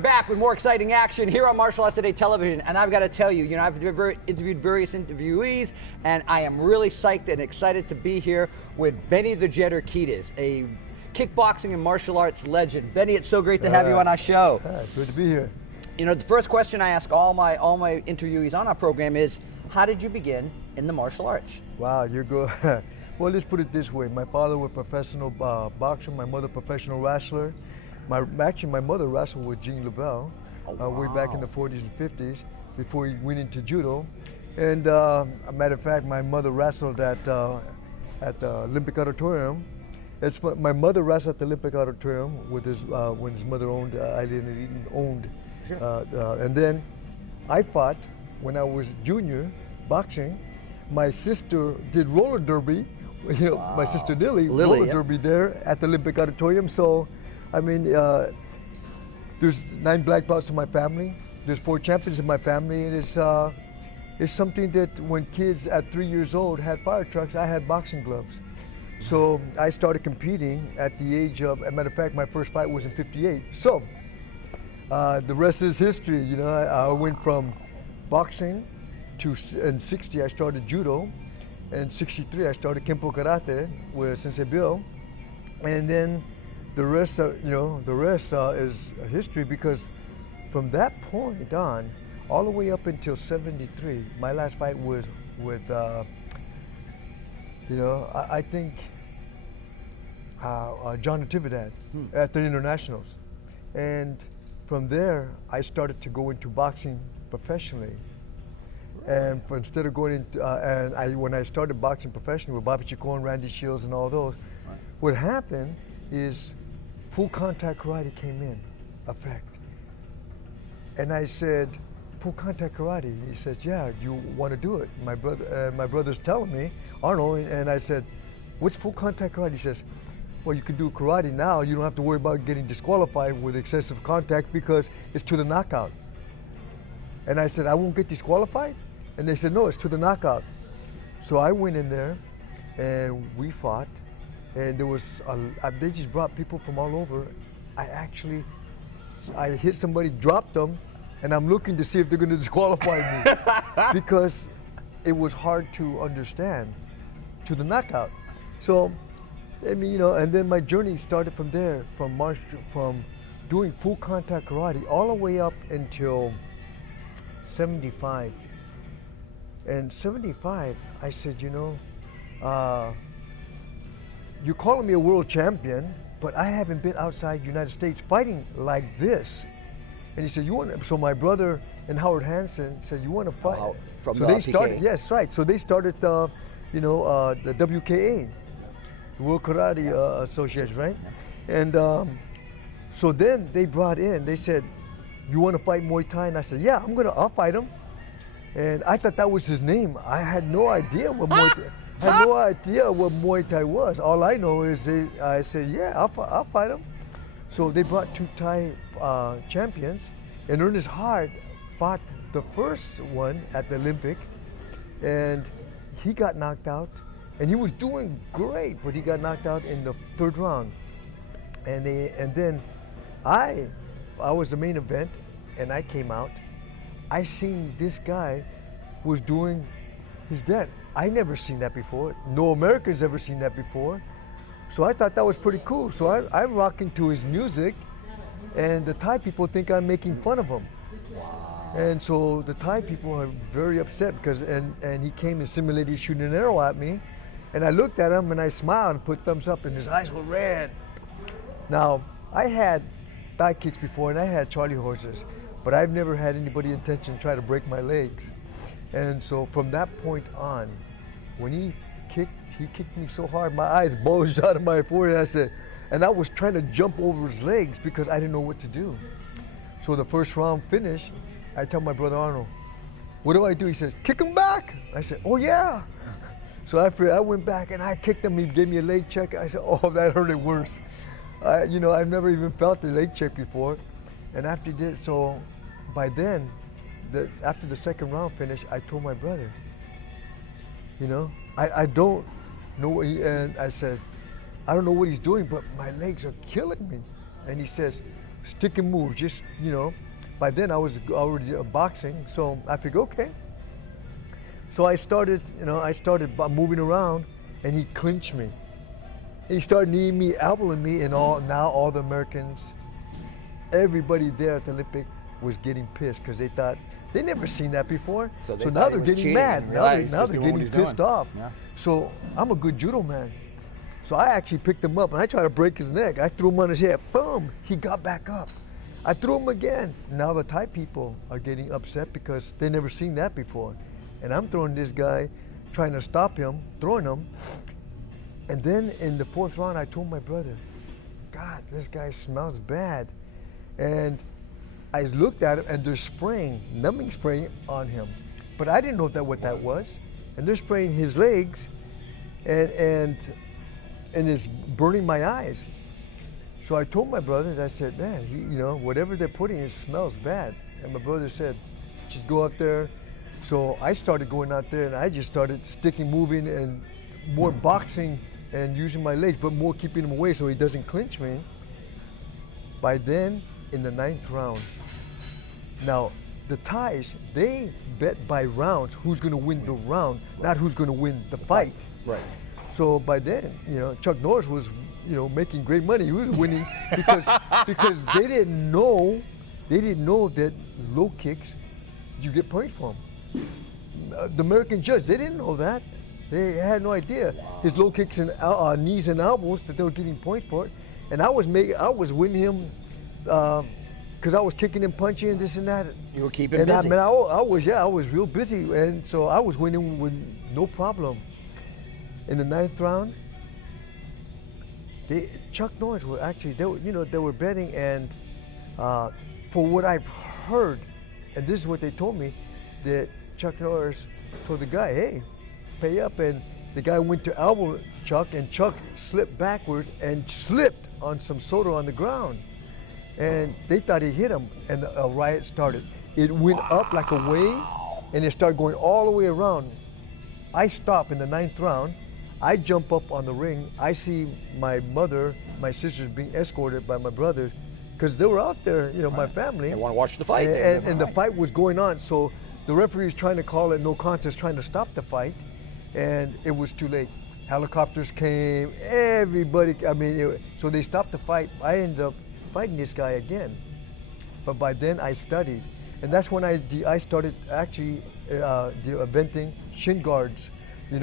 back with more exciting action here on Martial Arts Today television, and I've got to tell you, I've interviewed various interviewees, and I am really psyched and excited to be here with Benny the Jet Urquidez, a kickboxing and martial arts legend. Benny, it's so great to have you on our show. Good to be here. The first question I ask all my interviewees on our program is, how did you begin in the martial arts? Wow, you're good. Well, let's put it this way. My father was a professional boxer, my mother professional wrestler. Actually, my mother wrestled with Rebelo way back in the 40s and 50s before he went into judo. And a matter of fact, my mother wrestled at the Olympic Auditorium. My mother wrestled at the Olympic Auditorium with when his mother owned Eileen owned. Sure. And then I fought when I was junior boxing. My sister did roller derby. Wow. My sister Lily roller derby there at the Olympic Auditorium. So, I mean, there's 9 black belts in my family. There's 4 champions in my family, and it's something that when kids at 3 years old had fire trucks, I had boxing gloves. So I started competing at the age of, as a matter of fact, my first fight was in '58. So the rest is history. I went from boxing to, in '60 I started judo. In '63 I started Kenpo Karate with Sensei Bill, and then the rest, is history, because from that point on, all the way up until '73, my last fight was with, I think, John Natividad at the internationals, and from there I started to go into boxing professionally. And instead of going into, when I started boxing professionally with Bobby Chacon, Randy Shields, and all those, what happened is full contact karate came in effect. And I said, full contact karate? He said, yeah, you want to do it? My brother's telling me, Arnold, and I said, what's full contact karate? He says, well, you can do karate now. You don't have to worry about getting disqualified with excessive contact because it's to the knockout. And I said, I won't get disqualified? And they said, no, it's to the knockout. So I went in there and we fought. And there was, they just brought people from all over. I hit somebody, dropped them, and I'm looking to see if they're going to disqualify me because it was hard to understand, to the knockout. So, I mean, and then my journey started from there, from doing full contact karate all the way up until '75. And '75, I said, you're calling me a world champion, but I haven't been outside the United States fighting like this. And he said, so my brother and Howard Hansen said, you want to fight? From so the they RPK. started, yes, right. So they started, the WKA, the World Karate Association, right? And so then they brought in, they said, you want to fight Muay Thai? And I said, yeah, I'll fight him. And I thought that was his name. I had no idea what Muay Thai was. All I know is I said, yeah, I'll fight him. So they brought 2 Thai champions, and Ernest Hart fought the first one at the Olympic, and he got knocked out, and he was doing great, but he got knocked out in the 3rd round. And then I was the main event, and I came out. I seen this guy was doing his death. I never seen that before. No Americans ever seen that before. So I thought that was pretty cool. So I'm rocking to his music, and the Thai people think I'm making fun of him. Wow. And so the Thai people are very upset because, and he came and simulated shooting an arrow at me, and I looked at him and I smiled and put thumbs up, and his eyes were red. Now, I had thigh kicks before, and I had Charlie horses, but I've never had anybody intention to try to break my legs. And so from that point on, when he kicked me so hard, my eyes bulged out of my forehead. I said, and I was trying to jump over his legs because I didn't know what to do. So the first round finished, I tell my brother Arnold, what do I do? He says, kick him back. I said, oh yeah. So I went back and I kicked him. He gave me a leg check. I said, oh, that hurt it worse. I've never even felt a leg check before. And after he did, so by then, after the second round finished, I told my brother, I don't know what and I said, I don't know what he's doing, but my legs are killing me. And he says, stick and move, just, by then I was already boxing, so I figured, okay. So I started by moving around, and he clinched me. He started kneeing me, elbowing me, and all the Americans, everybody there at the Olympic was getting pissed because they thought, they never seen that before. So now they're getting mad. Now they're getting pissed off. Yeah. So I'm a good judo man. So I actually picked him up and I tried to break his neck. I threw him on his head, boom, he got back up. I threw him again. Now the Thai people are getting upset because they never seen that before. And I'm throwing this guy, trying to stop him, throwing him. And then in the 4th round, I told my brother, God, this guy smells bad. And I looked at him and they're spraying, numbing spray on him. But I didn't know what that was. And they're spraying his legs and it's burning my eyes. So I told my brother, I said, man, whatever they're putting, it smells bad. And my brother said, just go out there. So I started going out there and I just started moving and more boxing and using my legs, but more keeping him away so he doesn't clinch me. By then, in the 9th round, now the Thais, they bet by rounds who's going to win the round, not who's going to win the fight. Right. So by then, Chuck Norris was, making great money. He was winning because they didn't know that low kicks you get points from. The American judge, they didn't know that. They had no idea. His low kicks and knees and elbows that they were getting points for it. And I was winning him because I was kicking and punching and this and that. You were keeping busy. I was real busy, and so I was winning with no problem. In the 9th round, Chuck Norris were actually they were betting, and for what I've heard, and this is what they told me, that Chuck Norris told the guy, hey, pay up, and the guy went to elbow Chuck, and Chuck slipped backward and slipped on some soda on the ground. And they thought he hit him, and a riot started. It went up like a wave, and it started going all the way around. I stop in the 9th round. I jump up on the ring. I see my mother, my sisters being escorted by my brother, because they were out there, my family. They want to watch the fight. And the fight was going on. So the referee is trying to call it no contest, trying to stop the fight, and it was too late. Helicopters came, everybody, so they stopped the fight. I ended up fighting this guy again. But by then I studied. And that's when I started actually inventing shin guards, and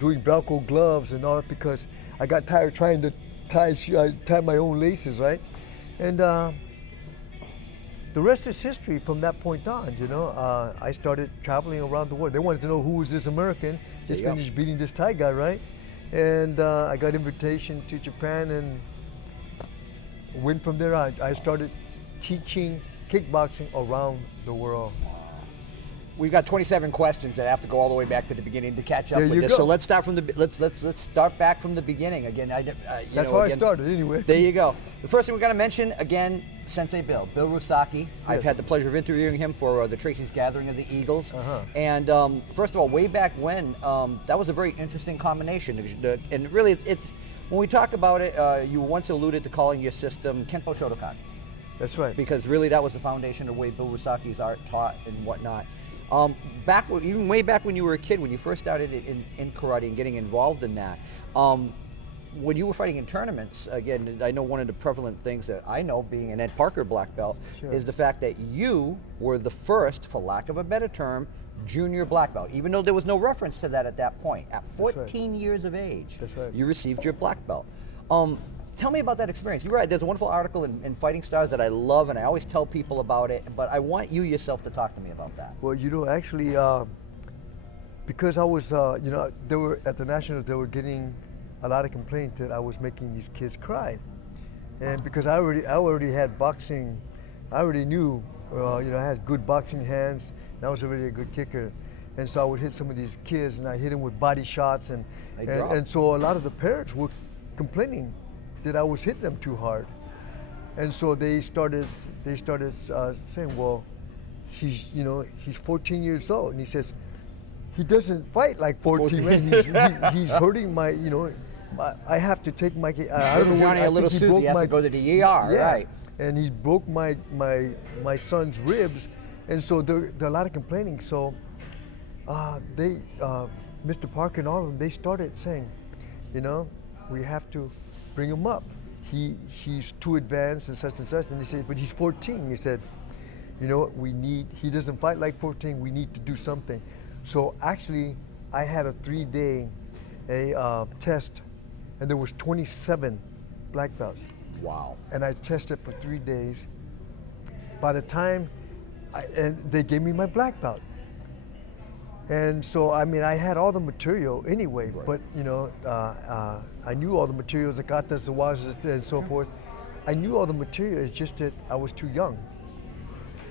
doing Velcro gloves and all that, because I got tired trying to tie my own laces, right? And the rest is history from that point on, I started traveling around the world. They wanted to know who was this American, just finished beating this Thai guy, right? And I got invitation to Japan and went from there. I started teaching kickboxing around the world. We've got 27 questions that have to go all the way back to the beginning to catch up There with you this. go. So let's start from let's start back from the beginning again. That's how I started, anyway. There you go. The first thing we're going to mention again, Sensei Bill Rusaki. Yes. I've had the pleasure of interviewing him for the Tracy's Gathering of the Eagles. And first of all, way back when, that was a very interesting combination. And really, it's when we talk about it, you once alluded to calling your system Kenpo Shotokan. That's right. Because really, that was the foundation of the way Bill Rusaki's art taught and whatnot. Even way back when you were a kid, when you first started in karate and getting involved in that, when you were fighting in tournaments, again, I know one of the prevalent things that I know, being an Ed Parker black belt, is the fact that you were the first, for lack of a better term, junior black belt, even though there was no reference to that at that point. At 14 years of age, you received your black belt. Tell me about that experience. You're right, there's a wonderful article in Fighting Stars that I love, and I always tell people about it, but I want you yourself to talk to me about that. Well, actually, because I was, they were at the Nationals, they were getting a lot of complaints that I was making these kids cry. And because I already had boxing, I already knew, I had good boxing hands, and I was already a good kicker. And so I would hit some of these kids, and I hit them with body shots, and so a lot of the parents were complaining that I was hitting them too hard. And so they started saying, well, he's 14 years old, and he says, he doesn't fight like 14, right? He's hurting my, I have to take my. I Little don't know. Johnny, a little Susie, you have to go to the ER, Yeah, right? and he broke my son's ribs, and so there a lot of complaining. So they, Mr. Parker and all of them, they started saying, you know, we have to bring him up. He's too advanced and such and such. And he said, but he's 14. He said, you know, he doesn't fight like 14. We need to do something. So actually, I had a 3-day test, and there was 27 black belts. Wow. And I tested for 3 days. By the time, and they gave me my black belt. And so, I mean, I had all the material anyway, Right. but, you know, I knew all the materials, the katas, the wazas, and so forth. I knew all the material, it's just that I was too young.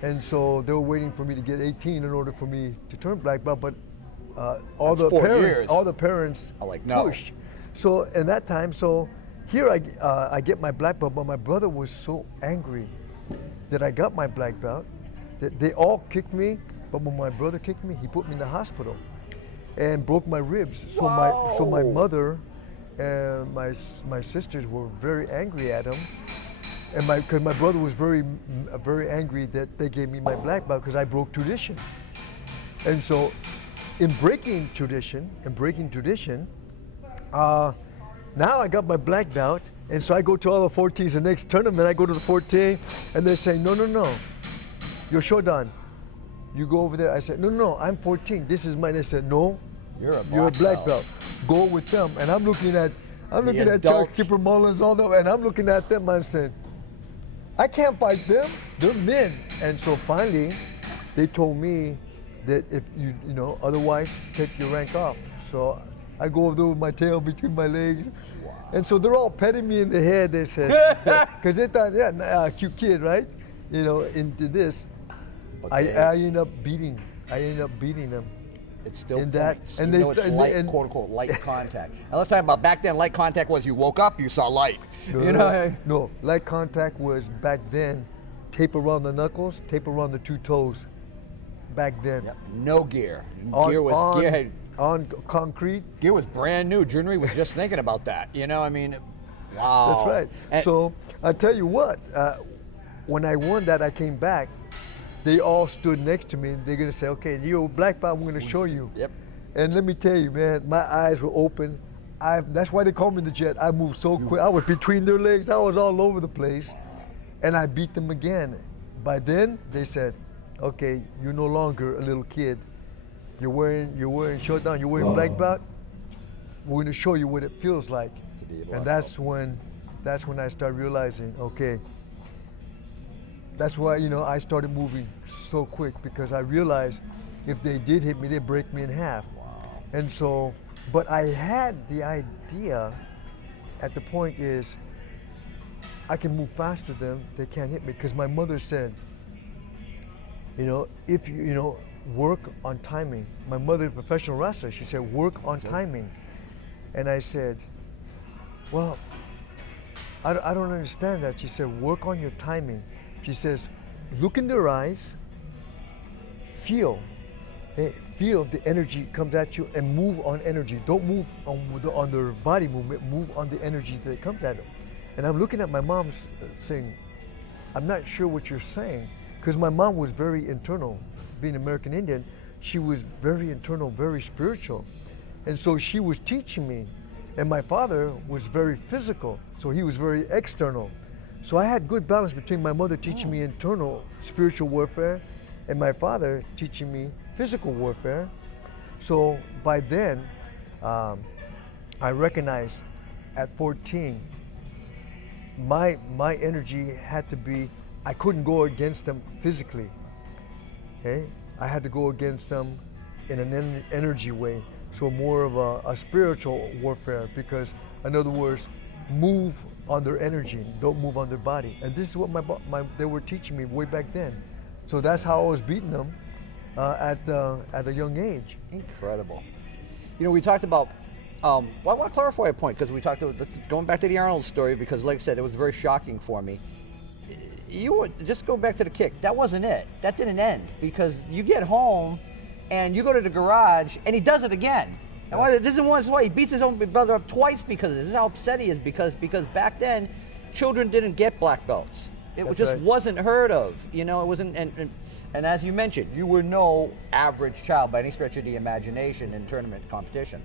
And so they were waiting for me to get 18 in order for me to turn black belt, but all That's 4 years. the parents I'm like, no. pushed. So in that time, so here I get my black belt, but my brother was so angry that I got my black belt that they all kicked me. But when my brother kicked me, he put me in the hospital and broke my ribs. So my mother and my sisters were very angry at him, and because my brother was very angry that they gave me my black belt because I broke tradition. And so, in breaking tradition, now I got my black belt, and so I go to all the 14s. The next tournament, I go to the 14, and they say, no, you're Shodan. You go over there. I said, no, I'm 14. This is mine. They said, no, You're a black belt. Go with them. And I'm looking at adults. Chuck, Keeper Mullins, all them, and I'm looking at them. I said, I can't fight them. They're men. And so finally, they told me that if you know, otherwise, take your rank off. So I go over there with my tail between my legs. Wow. And so they're all petting me in the head. They said, because they thought, cute kid, right? You know, into this. I ended up beating them. It still in that, points. and You they know it's light, quote unquote, light contact. And let's talk about back then. Light contact was you woke up, you saw light. You know. No, light contact was back then. Tape around the knuckles, tape around the 2 toes. Back then. Yep. No gear. Gear on concrete. Gear was brand new. Junri was just thinking about that. You know, I mean, wow. That's right. And so I tell you what, when I won that, I came back. They all stood next to me, and they're gonna say, "Okay, you're a black belt. I'm gonna show you." Yep. And let me tell you, man, my eyes were open. That's why they call me the Jet. I moved so quick. I was between their legs. I was all over the place, and I beat them again. By then, they said, "Okay, you're no longer a little kid. You're wearing Shodan. You're wearing black belt. We're gonna show you what it feels like." And that's when I started realizing, okay. That's why, you know, I started moving so quick, because I realized if they did hit me, they'd break me in half. Wow. And so, but I had the idea at the point is I can move faster than them, they can't hit me, because my mother said, you know, if you work on timing. My mother is a professional wrestler. She said, work on timing. And I said, well, I don't understand that. She said, work on your timing. She says, look in their eyes, feel the energy comes at you, and move on energy. Don't move on their body movement, move on the energy that comes at them. And I'm looking at my mom saying, I'm not sure what you're saying, because my mom was very internal. Being American Indian, she was very internal, very spiritual. And so she was teaching me. And my father was very physical, so he was very external. So I had good balance between my mother teaching me internal spiritual warfare and my father teaching me physical warfare. So by then, I recognized at 14, my energy had to be, I couldn't go against them physically. Okay, I had to go against them in an energy way. So more of a spiritual warfare, because in other words, move on their energy, don't move on their body. And this is what they were teaching me way back then. So that's how I was beating them at a young age. Incredible. You know, we talked about, well, I want to clarify a point, because we talked about, going back to the Arnold story, because like I said, it was very shocking for me. You were, just go back to the kick, that wasn't it. That didn't end, because you get home and you go to the garage and he does it again. And why, this isn't once why he beats his own brother up twice because of this. This is how upset he is because back then, children didn't get black belts. It That's just right. wasn't heard of. You know, it wasn't. And as you mentioned, you were no average child by any stretch of the imagination in tournament competition.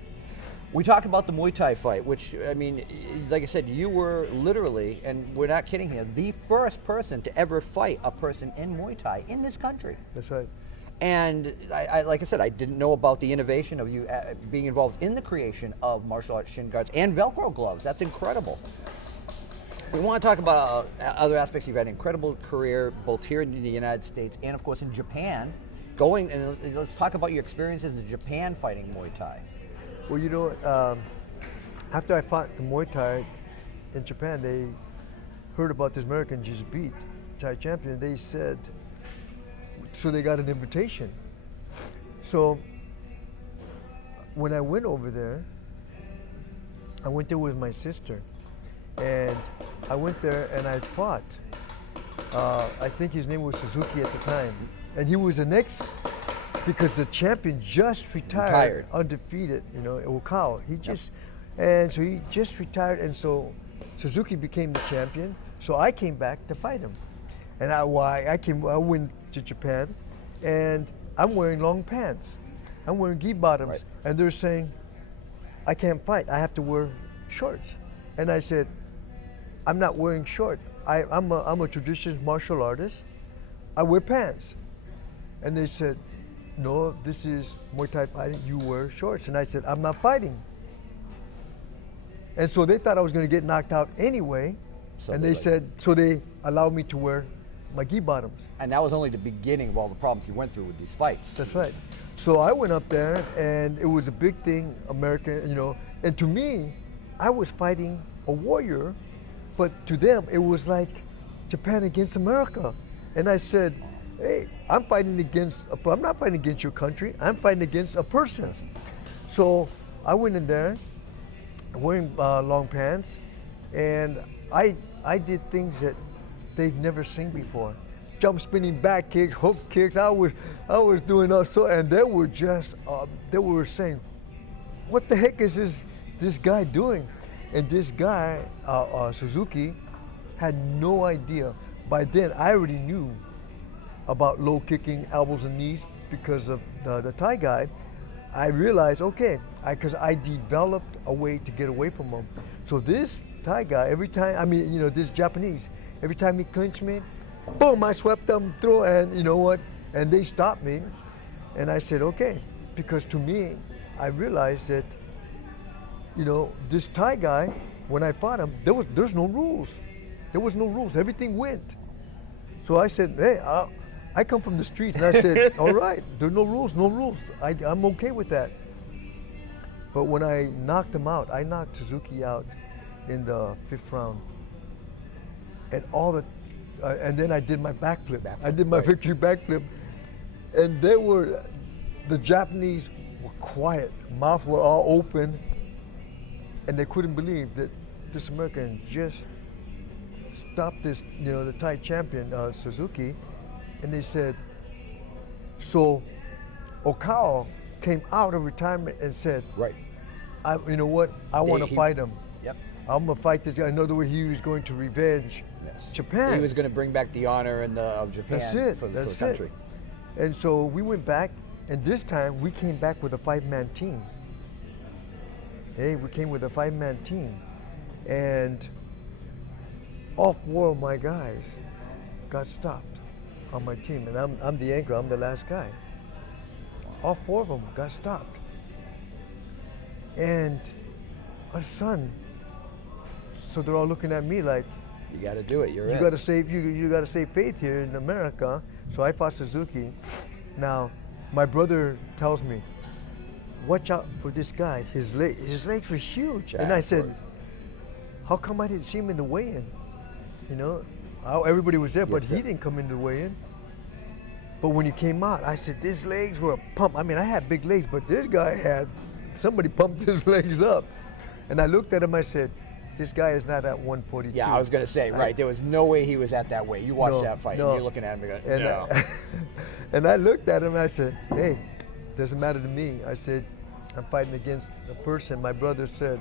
We talk about the Muay Thai fight, which, I mean, like I said, you were literally, and we're not kidding here, the first person to ever fight a person in Muay Thai in this country. That's right. And I like I said, I didn't know about the innovation of you being involved in the creation of martial arts shin guards and Velcro gloves. That's incredible. We want to talk about other aspects. You've had an incredible career, both here in the United States and, of course, in Japan. Let's talk about your experiences in Japan fighting Muay Thai. Well, you know, after I fought the Muay Thai in Japan, they heard about this American just beat Thai champion. They said, so they got an invitation. So when I went over there, I went there with my sister, and I went there and I fought. I think his name was Suzuki at the time, and he was the next. Because the champion just retired. Undefeated, you know, Okao. And so he just retired, and so Suzuki became the champion. So I came back to fight him, and I went to Japan, and I'm wearing long pants, I'm wearing gi bottoms, and they're saying I can't fight. I have to wear shorts, and I said, I'm not wearing shorts. I'm a traditional martial artist. I wear pants, and they said, no, this is Muay Thai fighting, you wear shorts. And I said, I'm not fighting. And so they thought I was going to get knocked out anyway. And they said, so they allowed me to wear my gi bottoms. And that was only the beginning of all the problems you went through with these fights. That's right. So I went up there, and it was a big thing, American, you know. And to me, I was fighting a warrior, but to them, it was like Japan against America. And I said, hey, I'm not fighting against your country, I'm fighting against a person. So I went in there wearing long pants, and I did things that they've never seen before. Jump spinning back kicks, hook kicks, I was doing also, and they were just, they were saying, what the heck is this guy doing? And this guy, Suzuki, had no idea. By then, I already knew about low kicking, elbows and knees because of the Thai guy. I realized, okay, because I developed a way to get away from him. So this Thai guy, every time, this Japanese, every time he clinched me, boom, I swept them through, and you know what? And they stopped me. And I said, okay, because to me, I realized that, you know, this Thai guy, when I fought him, there's no rules. There was no rules, everything went. So I said, hey, I come from the streets, and I said, all right, there's no rules, no rules. I'm okay with that. But when I knocked him out, I knocked Suzuki out in the 5th round. And and then I did my backflip. I did my victory backflip. And the Japanese were quiet, mouth were all open, and they couldn't believe that this American just stopped this, you know, the Thai champion, Suzuki. And they said, so Okao came out of retirement and said, right, you know what, I want to fight him. Yep. I'm going to fight this guy. In other words, he was going to revenge Japan. He was going to bring back the honor of Japan for the country. And so we went back, and this time we came back with a 5-man team. Hey, we came with a 5-man team. And all 4 of my guys got stopped on my team, and I'm the anchor, I'm the last guy. All 4 of them got stopped. And our son, so they're all looking at me like, you got to do it, you got to save faith here in America. So I fought Suzuki. Now, my brother tells me, watch out for this guy. His legs were huge. And I said, how come I didn't see him in the weigh-in? You know, everybody was there, but he didn't come in the weigh-in. But when he came out, I said, his legs were pumped. I mean, I had big legs, but this guy somebody pumped his legs up. And I looked at him, I said, this guy is not at 142. Yeah, I was going to say, right, there was no way he was at that weight. You watched that fight, and you're looking at him and going, no. And I looked at him, and I said, hey, doesn't matter to me. I said, I'm fighting against a person. My brother said,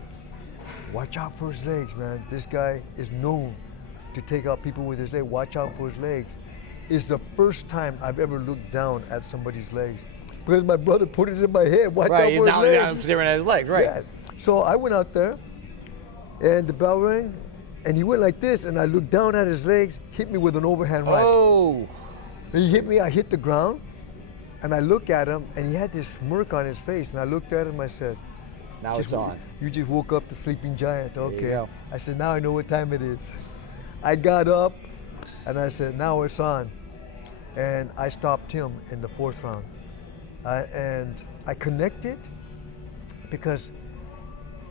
watch out for his legs, man. This guy is known to take out people with his leg. Watch out for his legs. It's the first time I've ever looked down at somebody's legs. Because my brother put it in my head, watch out for his legs. Down staring at his legs, right. Yeah. So I went out there, and the bell rang, and he went like this, and I looked down at his legs, hit me with an overhand right. Oh. And he hit me, I hit the ground, and I look at him, and he had this smirk on his face, and I looked at him, I said, now it's on. You just woke up the sleeping giant, okay. There you go. I said, now I know what time it is. I got up, and I said, now it's on. And I stopped him in the 4th round. And I connected because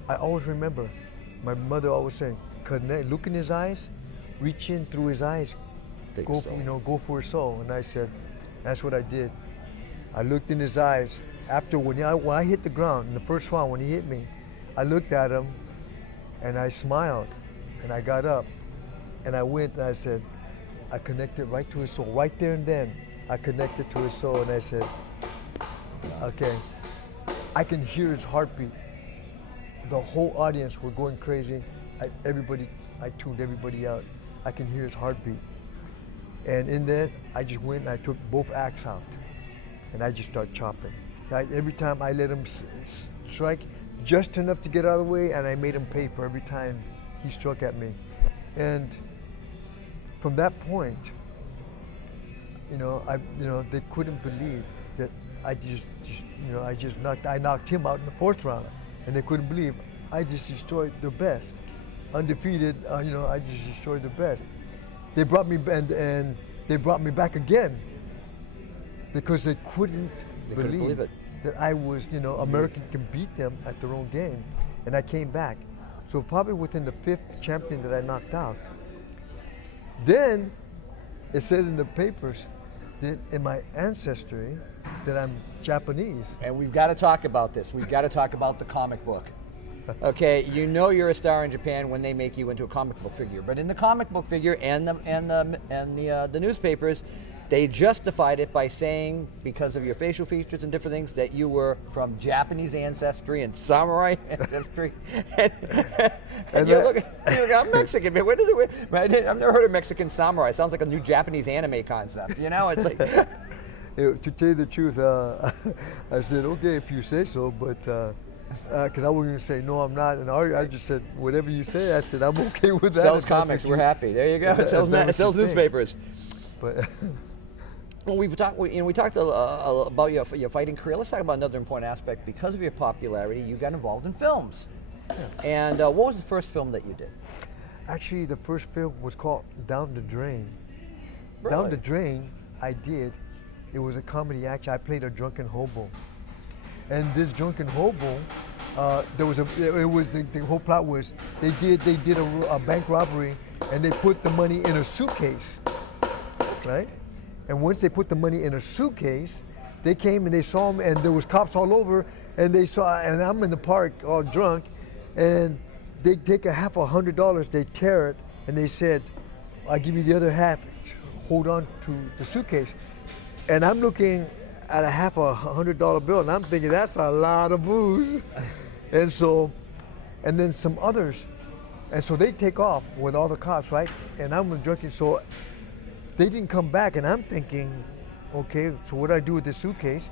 I always remember my mother always saying, connect, look in his eyes, reach in through his eyes, go for his soul. And I said, that's what I did. I looked in his eyes. After when I hit the ground in the 1st round, when he hit me, I looked at him and I smiled and I got up and I went and I said, I connected right to his soul. Right there and then, I connected to his soul and I said, okay, I can hear his heartbeat. The whole audience were going crazy. I tuned everybody out. I can hear his heartbeat. And in that, I just went and I took both acts out. And I just started chopping. Every time I let him strike just enough to get out of the way, and I made him pay for every time he struck at me. And from that point, they couldn't believe that I knocked him out in the 4th round, and they couldn't believe I just destroyed their best, undefeated. I just destroyed their best. They brought me and they brought me back again because they couldn't believe it. That I was, American can beat them at their own game, and I came back. So probably within the 5th champion that I knocked out. Then it said in the papers that in my ancestry that I'm Japanese. And we've got to talk about this. We've got to talk about the comic book. Okay, you're a star in Japan when they make you into a comic book figure. But in the comic book figure and the newspapers, they justified it by saying, because of your facial features and different things, that you were from Japanese ancestry and samurai ancestry. and I'm Mexican, but I've never heard of Mexican samurai. It sounds like a new Japanese anime concept. It's like. To tell you the truth, I said, okay, if you say so, but because I wasn't going to say, no, I'm not. And I just said, whatever you say, I said, I'm okay with that. Sells comics, we're happy. There you go. It sells newspapers. But. Well, we talked about your fighting career. Let's talk about another important aspect. Because of your popularity, you got involved in films. Yeah. And what was the first film that you did? Actually, the first film was called Down the Drain. Really? Down the Drain, I did. It was a comedy action. I played a drunken hobo. And this drunken hobo, the whole plot was they did a bank robbery and they put the money in a suitcase, right? And once they put the money in a suitcase, they came and they saw him, and there was cops all over, and and I'm in the park all drunk, and they take $100, they tear it, and they said, I'll give you the other half, hold on to the suitcase. And I'm looking at $100 bill, and I'm thinking, that's a lot of booze. and then some others, and so they take off with all the cops, right? And I'm drinking, so they didn't come back, and I'm thinking, okay, so what do I do with this suitcase?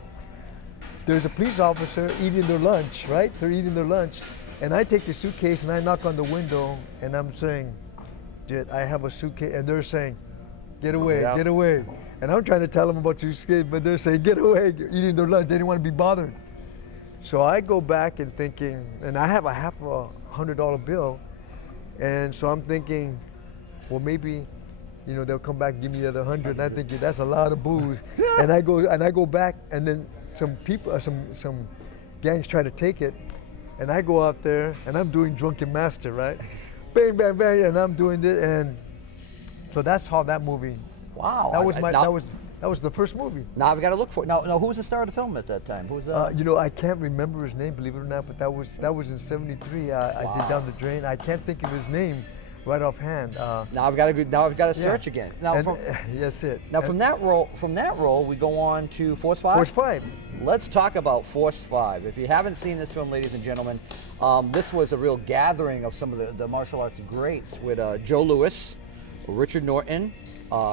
There's a police officer eating their lunch, right? They're eating their lunch. And I take the suitcase and I knock on the window and I'm saying, dude, I have a suitcase. And they're saying, get away, get away. And I'm trying to tell them about your suitcase, but they're saying, get away, eating their lunch. They didn't want to be bothered. So I go back and thinking, and I have a $100 bill. And so I'm thinking, well, maybe, they'll come back and give me the other 100. And I think that's a lot of booze. and I go back, and then some people, some gangs try to take it, and I go out there and I'm doing drunken master, right? Bang, bang, bang, and I'm doing this, and so that's how that movie. Wow. That was the first movie. Now I've got to look for it. Now who was the star of the film at that time? Who was that? I can't remember his name, believe it or not, but that was in '73. I did Down the Drain. I can't think of his name. right offhand. Now I've got to search again. Now and, from yes, it. now from that role we go on to Force 5. Force 5. Let's talk about Force 5. If you haven't seen this film, ladies and gentlemen, this was a real gathering of some of the martial arts greats with Joe Louis, Richard Norton,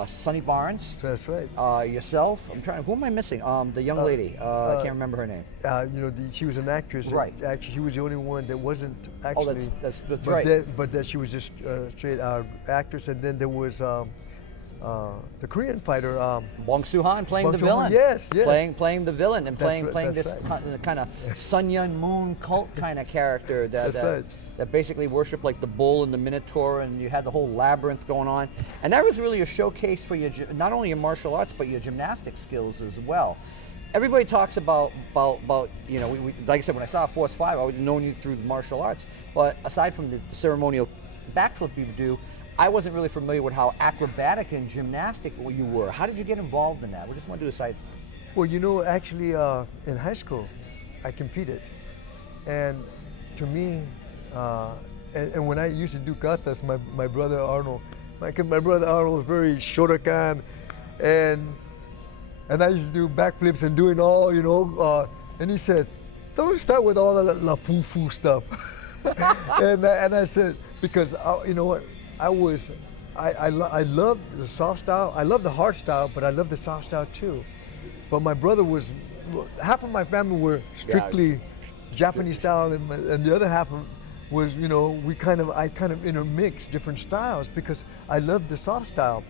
Sonny Barnes. That's right. Yourself. Who am I missing? The young lady. I can't remember her name. She was an actress. Right. Actually, she was the only one that wasn't actually. Oh, that's right. But that she was just straight actress, and then there was the Korean fighter. Bong Soo-han playing the Bong Joon-ho, villain. yes. Playing the villain and playing that's this right. kind of Sun Yun Moon cult kind of character that basically worshipped like the bull and the minotaur, and you had the whole labyrinth going on. And that was really a showcase for not only your martial arts but your gymnastic skills as well. Everybody talks about we, like I said, when I saw Force 5, I would have known you through the martial arts, but aside from the ceremonial backflip you do, I wasn't really familiar with how acrobatic and gymnastic you were. How did you get involved in that? We just want to do a side. Well, actually, in high school, I competed, and to me, and when I used to do katas, my brother Arnold, my brother Arnold was very shotokan, and I used to do backflips and doing all, and he said, "Don't start with all the la foo stuff," and I said, because you know what. I love the soft style. I love the hard style, but I love the soft style too. But my brother was, half of my family were strictly Japanese style, and the other half was, I kind of intermixed different styles because I loved the soft style.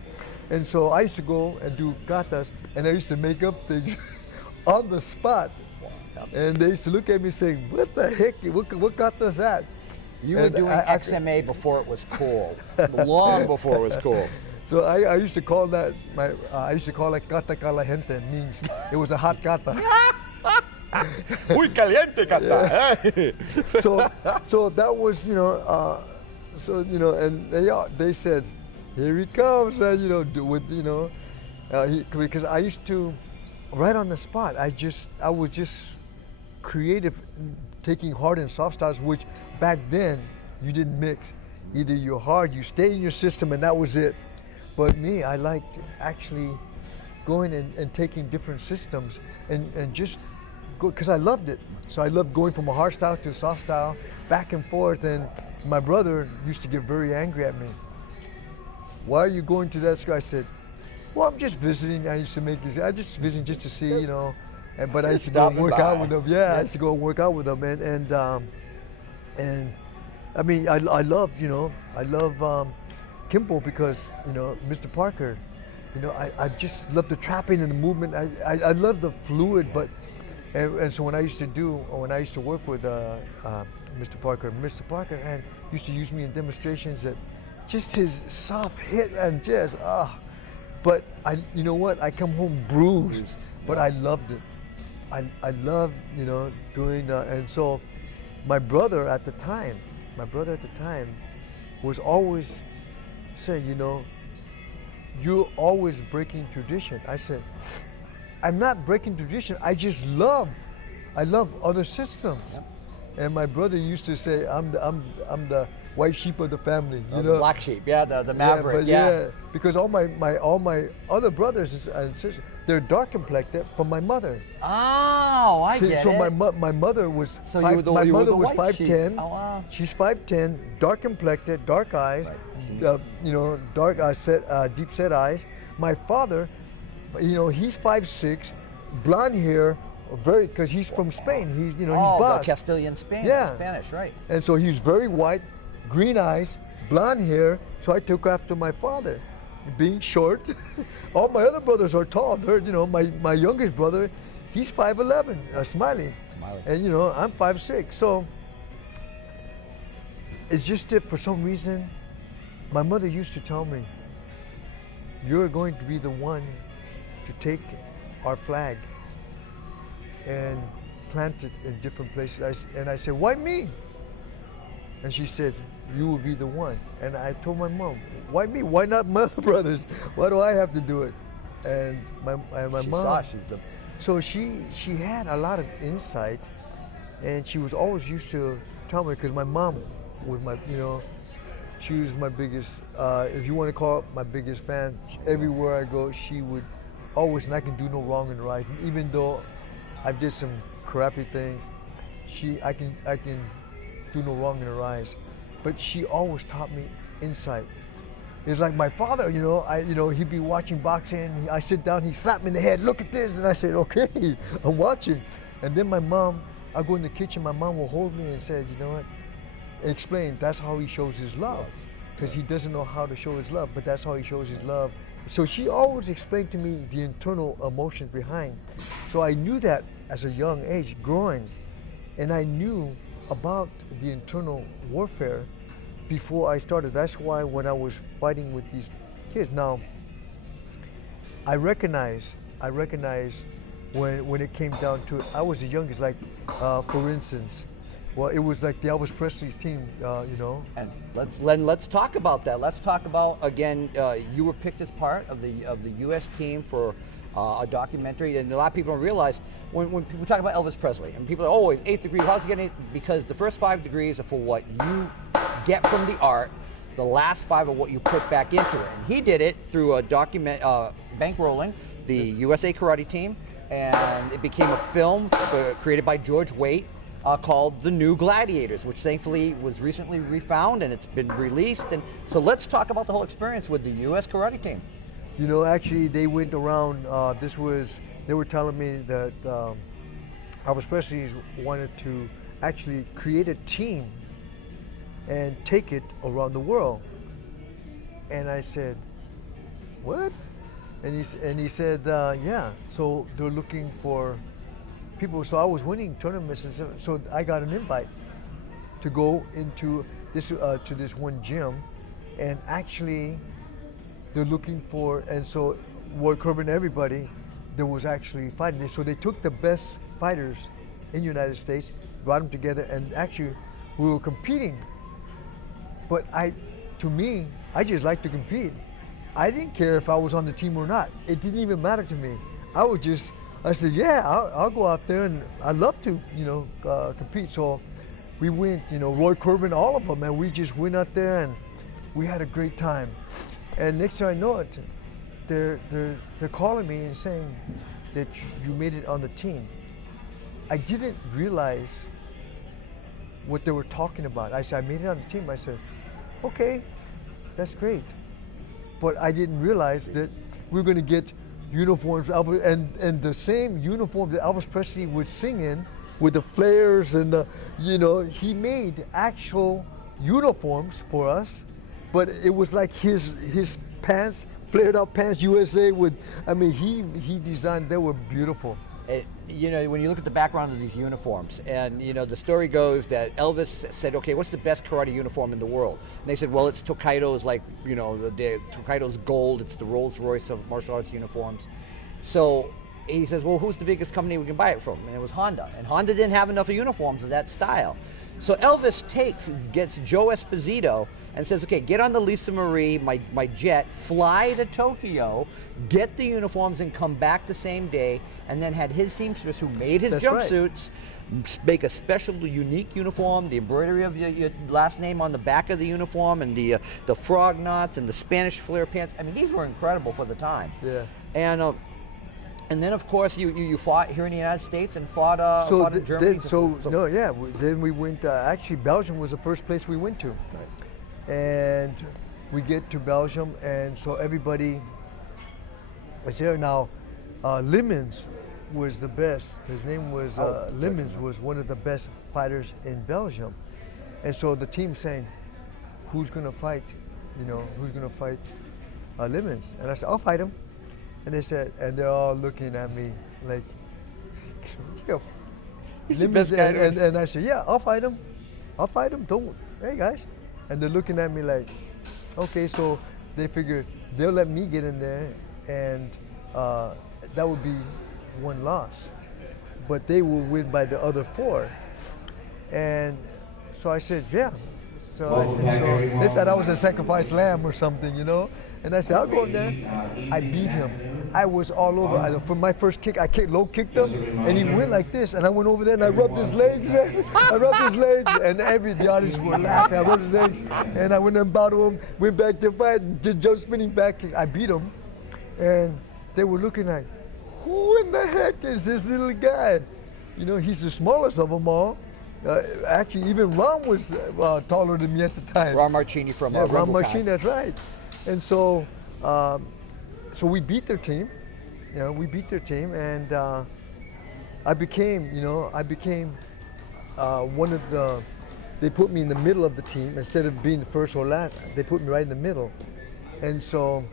And so I used to go and do katas, and I used to make up things on the spot. And they used to look at me saying, "What the heck? What kata is that?" You were doing XMA before it was cool, long before it was cool. So I used to call that kata caliente, means it was a hot kata. Muy caliente kata. Yeah. So that was and they said, "Here he comes," because I used to, right on the spot. I was just creative. Taking hard and soft styles, which back then you didn't mix. Either you're hard, you stay in your system, and that was it. But me, I liked actually going and taking different systems and just go, because I loved it. So I loved going from a hard style to a soft style, back and forth. And my brother used to get very angry at me. "Why are you going to that school?" I said, "Well, I'm just visiting." I used to I just visiting just to see, but I used to go and work out with them. Yeah, I used to go and work out with them, and I mean, I love Kenpo because Mr. Parker, I just love the trapping and the movement. I love the fluid, and so when I used to work with Mr. Parker, and used to use me in demonstrations that just his soft hit and just but I come home bruised, but I loved it. I loved, doing, and so my brother at the time was always saying, "You're always breaking tradition." I said, "I'm not breaking tradition. I love other systems." Yep. And my brother used to say, "I'm the white sheep of the family." The black sheep, the maverick, because all my other brothers and sisters, they're dark complected from my mother. Oh, I get it. So my mother was so my mother was 5'10". Oh, wow. She's 5'10", dark complected, dark eyes, dark deep set eyes. My father, he's 5'6", blonde hair, because he's from Spain. He's he's Basque. Castilian Spain. Yeah. Spanish, right? And so he's very white, green eyes, blonde hair. So I took after my father, being short. All my other brothers are tall. They're, my youngest brother, he's 5'11", Smiley. And I'm 5'6". So it's just that for some reason, my mother used to tell me, "You're going to be the one to take our flag and plant it in different places." And I said, "Why me?" And she said, "You will be the one." And I told my mom, "Why me? Why not my other brothers? Why do I have to do it?" And my mom, so she had a lot of insight, and she was always used to tell me, because my mom was She was my biggest, if you want to call it my biggest fan. Everywhere I go, she would always, and I can do no wrong in her eyes. Even though I did some crappy things, I can do no wrong in her eyes. But she always taught me insight. It's like my father, he'd be watching boxing. I sit down, he slapped me in the head. Look at this, and I said, okay, I'm watching. And then my mom, I go in the kitchen. My mom will hold me and say, you know what? Explain. That's how he shows his love, because he doesn't know how to show his love, but that's how he shows his love. So she always explained to me the internal emotions behind. So I knew that as a young age, growing, and I knew about the internal warfare before I started. That's why when I was fighting with these kids, now I recognize when it came down to it, I was the youngest. Like for instance, well, it was like the Elvis Presley's team, And let's talk about that. Let's talk about, again, you were picked as part of the U.S. team for a documentary, and a lot of people don't realize when people talk about Elvis Presley, and people are always 8th degree. How's he getting? Because the first 5 degrees are for what you get from the art. The last 5 are what you put back into it. And he did it through a bankrolling the USA Karate Team, and it became a film created by George Waite. Called The New Gladiators, which thankfully was recently refound and it's been released. And so let's talk about the whole experience with the U.S. Karate Team. Actually, they went around. They were telling me that Elvis Presley wanted to actually create a team and take it around the world. And I said, what? And he said, yeah. So they're looking for people. So I was winning tournaments, and so I got an invite to go into this to this one gym, and actually they're looking for, and so Roy Corbin, everybody, there was actually fighting. So they took the best fighters in the United States, brought them together, and actually we were competing. But I just like to compete. I didn't care if I was on the team or not. It didn't even matter to me. I said, yeah, I'll go out there, and I'd love to, compete. So we went, Roy Corbin, all of them, and we just went out there and we had a great time. And next thing I know it, they're calling me and saying that you made it on the team. I didn't realize what they were talking about. I said, I made it on the team. I said, okay, that's great. But I didn't realize that we were going to get uniforms, and the same uniform that Elvis Presley would sing in, with the flares and he made actual uniforms for us, but it was like his pants, flared out pants, USA he designed. They were beautiful. When you look at the background of these uniforms, and the story goes that Elvis said, okay, what's the best karate uniform in the world? And they said, well, it's Tokaido's, the Tokaido's gold. It's the Rolls Royce of martial arts uniforms. So he says, well, who's the biggest company we can buy it from? And it was Honda. And Honda didn't have enough uniforms of that style. So Elvis gets Joe Esposito and says, okay, get on the Lisa Marie, my jet, fly to Tokyo, get the uniforms and come back the same day, and then had his seamstress who made his jumpsuits make a special, unique uniform, the embroidery of your last name on the back of the uniform, and the frog knots and the Spanish flare pants. These were incredible for the time. Yeah. And then, of course, you fought here in the United States and fought in Germany. Then we went. Actually, Belgium was the first place we went to, and we get to Belgium, and so everybody was there. Now, Limmons was the best. His name was Limmons. Was one of the best fighters in Belgium, and so the team saying, "Who's going to fight? Who's going to fight Limmons?" And I said, "I'll fight him." And they said, and they're all looking at me like, he's the best guy. And I said, yeah, I'll fight him. Hey guys. And they're looking at me like, okay, so they figure they'll let me get in there, and that would be one loss. But they will win by the other 4. And so I said, yeah. So they thought I was a sacrificed lamb or something, you know. And I said, I'll go in there. I beat him. I was all over. For my first kick, I low kicked him, and he went like this. And I went over there and I rubbed his legs. I rubbed his legs, and the audience were laughing. I rubbed his legs, and I went and bowed to him, went back to fight, did jump spinning back kick. I beat him, and they were looking like, who in the heck is this little guy? You know, he's the smallest of them all. Actually, even Ron was taller than me at the time. Ron Marchini from Ron Marchini, that's right. And so, so we beat their team. You know, we beat their team, and I became one of the. They put me in the middle of the team instead of being the first or last. They put me right in the middle, and so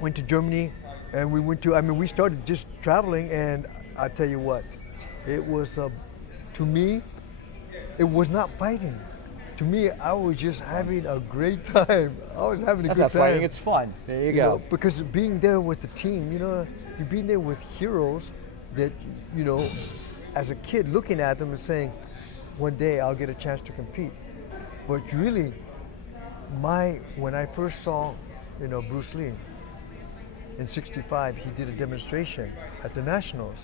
went to Germany, and we went to. I mean, we started just traveling, and I tell you what, it was to me. It was not fighting. To me, I was just having a great time. I was having a good time. That's not fighting, it's fun. There you go. Know, because being there with the team, you know, you're being there with heroes that, you know, as a kid looking at them and saying, one day I'll get a chance to compete. But really, when I first saw, you know, Bruce Lee in '65, he did a demonstration at the Nationals.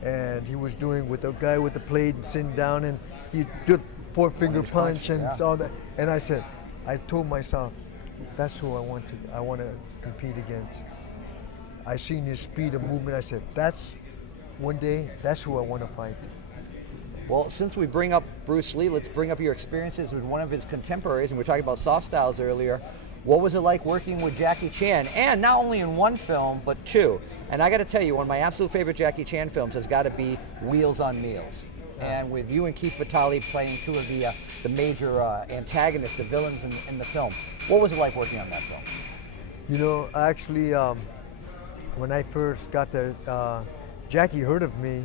And he was doing with a guy with the plate and sitting down, and he did four-finger punch and all that. And I told myself, that's who I want to compete against. I seen his speed of movement. I said, one day, that's who I want to fight. Well, since we bring up Bruce Lee, let's bring up your experiences with one of his contemporaries, and we were talking about soft styles earlier. What was it like working with Jackie Chan? And not only in one film, but two. And I got to tell you, one of my absolute favorite Jackie Chan films has got to be Wheels on Meals. And with you and Keith Vitale playing two of the major antagonists, the villains in the film. What was it like working on that film? You know, actually, when I first got there, Jackie heard of me,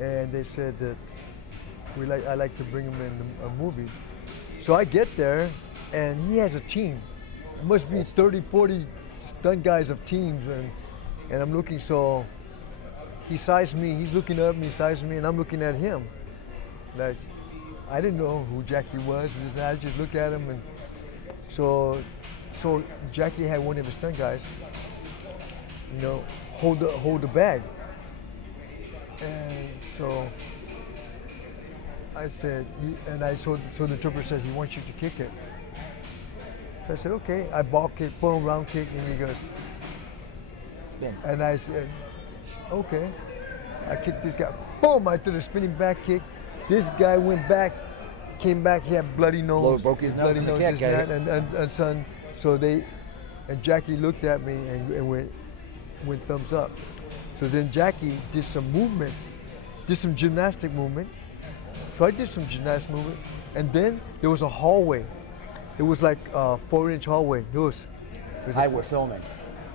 and they said that I like to bring him in a movie. So I get there, and he has a team. It must be 30, 40 stunt guys of teams, and I'm looking, so he sized me, he's looking up me, sized me, and I'm looking at him. Like, I didn't know who Jackie was, I just looked at him, and so Jackie had one of his stunt guys, you know, hold the bag. And so I said, so the interpreter said, he wants you to kick it. So I said, okay. I ball kick, boom, round kick, and he goes, spin. And I said, okay. I kicked this guy, boom, I threw the spinning back kick. This guy went back, came back, he had bloody nose. Broke his nose in the kick, and Jackie looked at me and went thumbs up. So then Jackie did some movement, did some gymnastic movement. So I did some gymnastic movement, and then there was a hallway. It was like a 4-inch hallway. We're filming.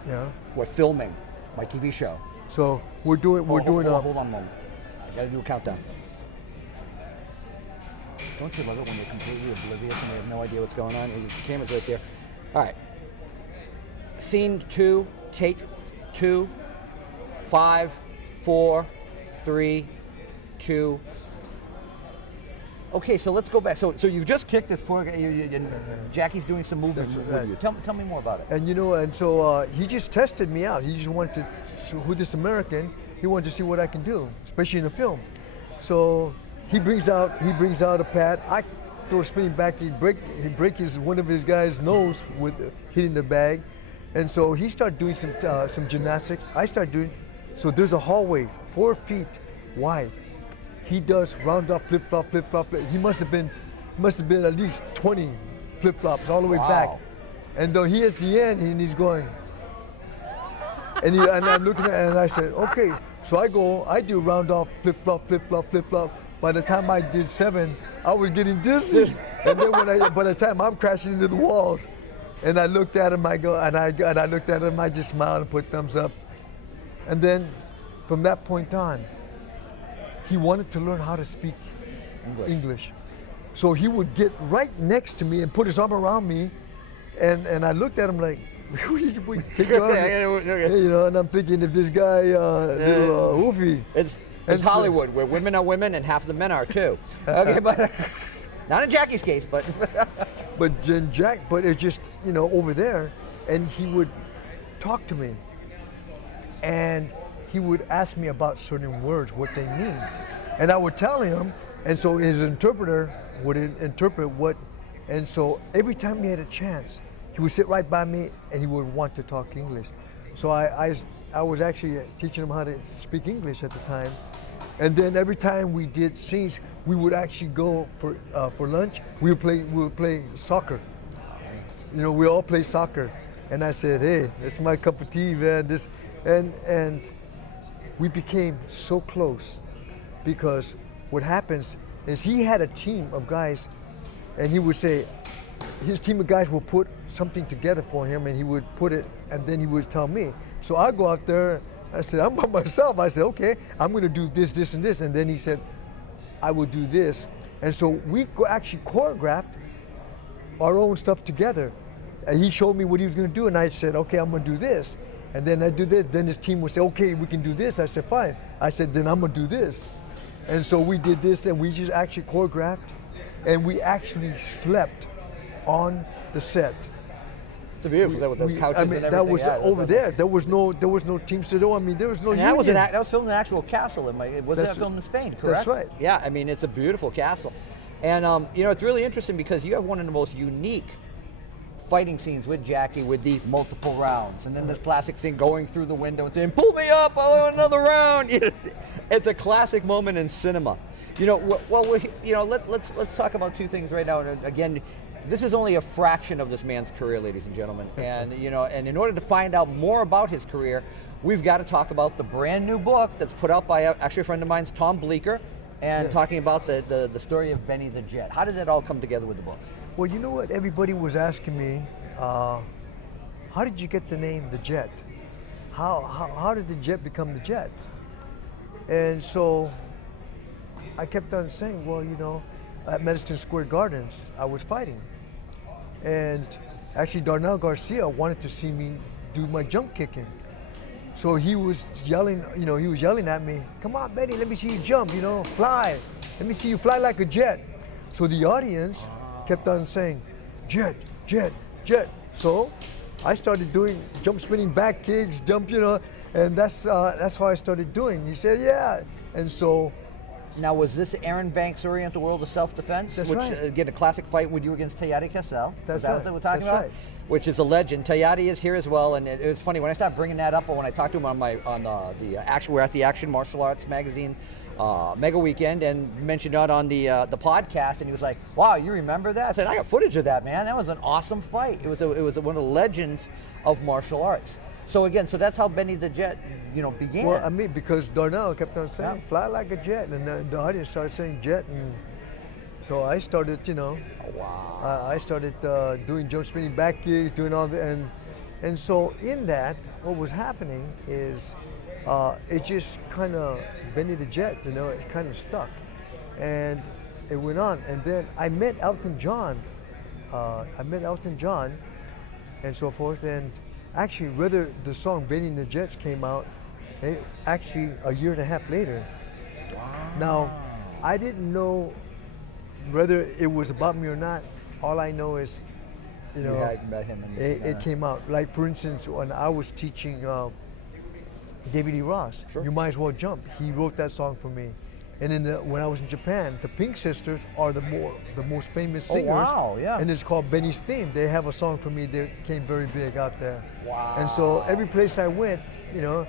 Yeah. We're filming my TV show. So we're doing. Hold on a moment. I gotta do a countdown. Don't you love it when you're completely oblivious and you have no idea what's going on? The camera's right there. All right. Scene 2, take 2, 5, 4, 3, 2. Okay, so let's go back. So you've just kicked this poor guy. Jackie's doing some movement with you. Tell me more about it. And you know, and so he just tested me out. He just wanted to, who this American, he wanted to see what I can do, especially in a film. So he brings out a pad. I throw a spinning back. He break one of his guys' nose with hitting the bag, and so he started doing some gymnastics. I started doing. So there's a hallway 4 feet wide. He does round up, flip flop, flip flop. He must have been at least 20 flip flops all the way back. And though he is the end, and he's going. And I'm looking at it, and I said, okay. So I do round off, flip flop, flip flop, flip flop. By the time I did 7, I was getting dizzy. And then by the time I'm crashing into the walls, and I looked at him, I looked at him, I just smiled and put thumbs up. And then from that point on, he wanted to learn how to speak English. So he would get right next to me and put his arm around me, and I looked at him like, take your arm. You know, and I'm thinking, if this guy, Oofy. It's Hollywood, where women are women and half the men are too. Okay, but Not in Jackie's case, but But then but it's just, over there, and he would talk to me, and he would ask me about certain words, what they mean, and I would tell him, and so his interpreter would interpret what, and so every time he had a chance, he would sit right by me, and he would want to talk English. So I was actually teaching him how to speak English at the time, and then every time we did scenes, we would actually go for lunch. We would play soccer. We all play soccer, and I said, "Hey, it's my cup of tea, man." And we became so close because what happens is he had a team of guys, and he would say, his team of guys will put something together for him, and he would put it, and then he would tell me. So I go out there. I said, I'm by myself. I said, okay, I'm going to do this, this, and this. And then he said, I will do this. And so we actually choreographed our own stuff together. And he showed me what he was going to do, and I said, okay, I'm going to do this. And then I do this. Then his team would say, okay, we can do this. I said, fine. I said, then I'm going to do this. And so we did this, and we just actually choreographed, and we actually slept on the set. It's a beautiful set with those couches and everything. That was over there. There was no Teamster. I mean, there was no. And that was filmed in an actual castle. Was that filmed in Spain? Correct. That's right. Yeah, I mean, it's a beautiful castle, and it's really interesting because you have one of the most unique fighting scenes with Jackie with the multiple rounds, and then this classic scene going through the window and saying, "Pull me up! I want another round." It's a classic moment in cinema. Let's talk about two things right now. And again, this is only a fraction of this man's career, ladies and gentlemen. And and in order to find out more about his career, we've got to talk about the brand new book that's put out by actually a friend of mine's, Tom Bleecker, and Yes. talking about the story of Benny the Jet. How did that all come together with the book? Well, you know what? Everybody was asking me, how did you get the name the Jet? How did the Jet become the Jet? And so I kept on saying, well, at Madison Square Gardens, I was fighting. And actually Darnell Garcia wanted to see me do my jump kicking. So he was yelling, at me, come on, Benny, let me see you jump, fly. Let me see you fly like a jet. So the audience kept on saying, jet, jet, jet. So I started doing jump spinning back kicks, jump, and that's how I started doing. He said, yeah. And so. Now, was this Aaron Banks' Oriental World of Self-Defense? That's which, right. Again, a classic fight with you against Tayari Cassell. That's Is that right. what we're talking That's about? right. Which is a legend. Tayari is here as well, and it was funny when I started bringing that up, or when I talked to him we're at the Action Martial Arts magazine Mega Weekend, and mentioned it on the podcast, and he was like, "Wow, you remember that?" I said, "I got footage of that, man. That was an awesome fight. It was one of the legends of martial arts." So again, that's how Benny the Jet, began. Well, I mean, because Darnell kept on saying, fly like a jet, and the audience started saying jet, and so I started, Wow. I started doing jump spinning back kicks, doing all that, and so in that, what was happening is, it just kind of, Benny the Jet, it kind of stuck, and it went on, and then I met Elton John, and so forth, and actually, whether the song Benny and the Jets came out, actually a year and a half later. Wow. Now, I didn't know whether it was about me or not. All I know is, You had met him and it came out. Like, for instance, when I was teaching David E. Ross, Sure. You Might As Well Jump, he wrote that song for me. And when I was in Japan, the Pink Sisters are the most famous singers. Oh, wow, yeah. And it's called Benny's Theme. They have a song for me that came very big out there. Wow. And so every place I went, There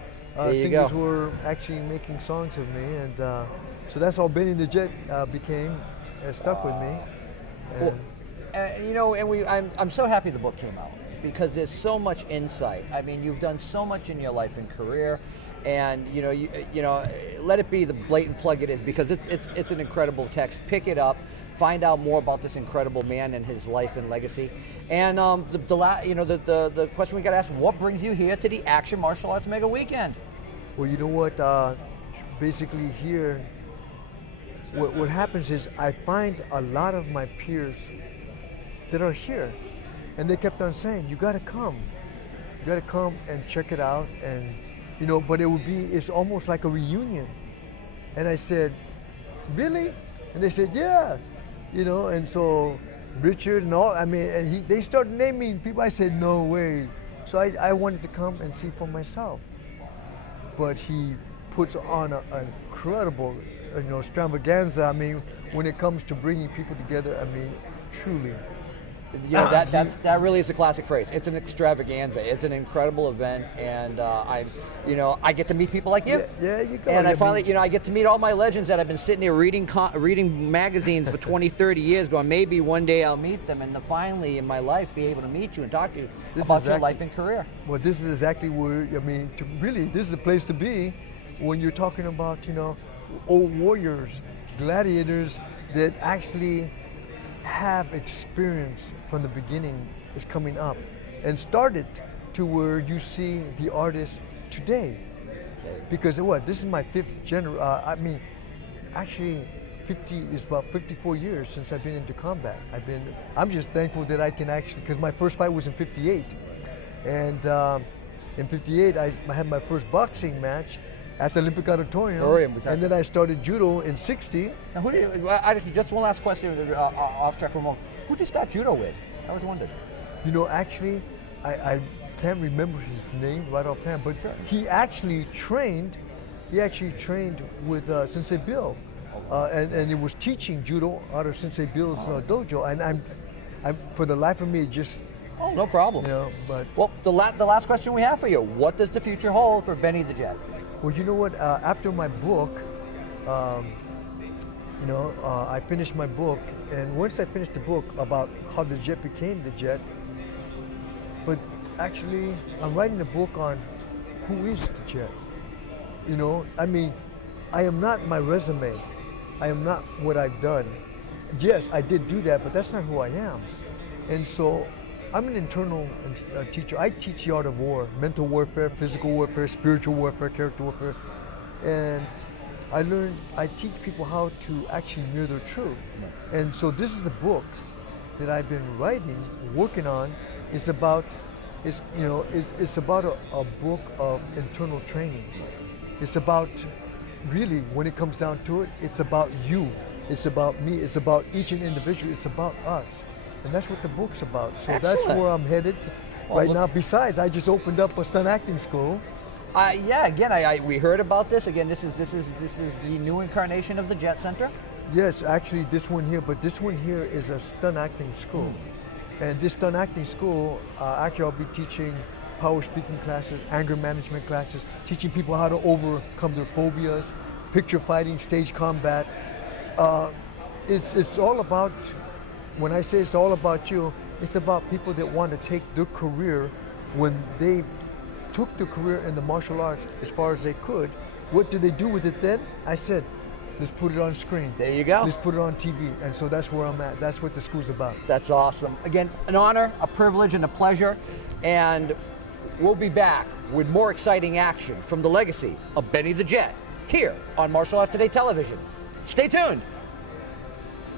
you singers go. were actually making songs of me. And so that's how Benny the Jet became, and stuck with me. And I'm so happy the book came out because there's so much insight. I mean, you've done so much in your life and career, and let it be the blatant plug it is, because it's an incredible text. Pick it up, find out more about this incredible man and his life and legacy. And the question we got to ask: what brings you here to the Action Martial Arts Mega Weekend? well, you know what? Basically here, what happens is I find a lot of my peers that are here, and they kept on saying, you gotta come and check it out, and but it's almost like a reunion. And I said, really? And they said, yeah. you know, and so Richard and all, I mean, and they started naming people. I said, no way. So I wanted to come and see for myself. But he puts on an incredible, you know, extravaganza. I mean, when it comes to bringing people together, I mean, truly. You know, that really is a classic phrase. It's an extravaganza. It's an incredible event, and I get to meet people like you. Yeah, you go. And I finally, you know, I get to meet all my legends that I've been sitting there reading magazines for 20, 30 years, going, maybe one day I'll meet them, and to finally in my life be able to meet you and talk to you about your life and career. Well, this is exactly where, I mean, this is the place to be when you're talking about, you know, old warriors, gladiators that actually have experience from the beginning is coming up and started to where you see the artists today. Because this is my fifth generation. I mean, actually 50 is about 54 years since I've been into combat. I'm just thankful that I can actually, because my first fight was in 58. And in 58, I had my first boxing match at the Olympic Auditorium, and then I started judo in 60. Now, just one last question, off track for a moment. Who did you start judo with? I was wondering. You know, actually, I can't remember his name right offhand, but he actually trained with Sensei Bill, and he was teaching judo out of Sensei Bill's dojo, and I'm for the life of me just. Oh, no problem. You know, but well, the last question we have for you: what does the future hold for Benny the Jet? Well, you know what? After my book, I finished my book, and once I finished the book about how the Jet became the Jet, but actually, I'm writing a book on who is the Jet. You know, I mean, I am not my resume. I am not what I've done. Yes, I did do that, but that's not who I am. And so, I'm an internal teacher. I teach the art of war, mental warfare, physical warfare, spiritual warfare, character warfare. And I teach people how to actually mirror their truth. And so this is the book that I've been writing, working on. It's about a book of internal training. It's about, really, when it comes down to it, it's about you. It's about me. It's about each and individual. It's about us. And that's what the book's about. So Excellent. That's where I'm headed right now. Besides, I just opened up a stunt acting school. We heard about this. Again, this is the new incarnation of the Jet Center. Yes, actually, this one here is a stunt acting school. And this stunt acting school, actually, I'll be teaching power speaking classes, anger management classes, teaching people how to overcome their phobias, picture fighting, stage combat. It's all about. When I say it's all about you, it's about people that want to take their career when they took their career in the martial arts as far as they could. What do they do with it then? I said, let's put it on screen. There you go. Let's put it on TV. And so that's where I'm at. That's what the school's about. That's awesome. Again, an honor, a privilege, and a pleasure. And we'll be back with more exciting action from the legacy of Benny the Jet here on Martial Arts Today Television. Stay tuned.